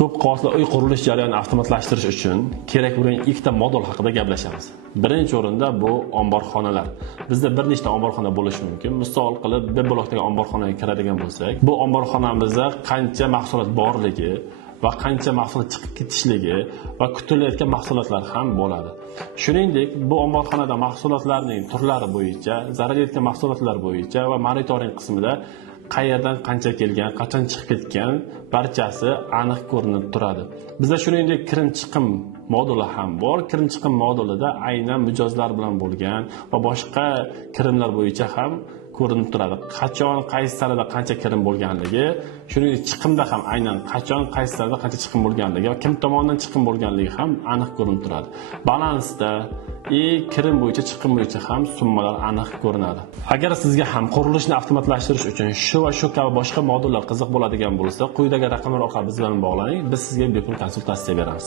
Ko'p qavatli uy qurilish jarayonini avtomatlashtirish uchun kerak bo'lgan ikkita modul haqida gaplashamiz. Birinchi o'rinda bu omborxonalar. Bizda bir nechta omborxona bo'lishi mumkin. Misol qilib, bir blokdagi omborxonaga kiradigan bo'lsak, bu omborxonamizda qancha mahsulot borligi va qancha mahsulot chiqib ketishligi va kutilayotgan mahsulotlar ham bo'ladi. Shuningdek, bu omborxonada mahsulotlarning turlari bo'yicha, zarar yetgan mahsulotlar bo'yicha va monitoring qismida qayerdan qancha kelgan, qachon chiqib ketgan barchasi aniq ko'rinib turadi. Bizda shuningdek kirim-chiqim moduli ham bor. Kirim-chiqim modulida aynan mijozlar bilan bo'lgan va boshqa kirimlar bo'yicha ham ko'rinib turadi. Qachon, qaysi sanada qancha kirim bo'lganligi, shuningdek chiqimda ham aynan qachon, qaysi sanada qancha chiqim bo'lganligi va kim tomonidan chiqim bo'lganligi ham aniq ko'rinib turadi. Balansda kirim bo'yicha, chiqim bo'yicha ham summalar aniq ko'rinadi. Agar sizga ham qurilishni avtomatlashtirish uchun shu va shu kabi boshqa modullar qiziq bo'ladigan bo'lsa, quyidagi raqamlar orqali biz bilan bog'laning, biz sizga bepul konsultatsiya beramiz.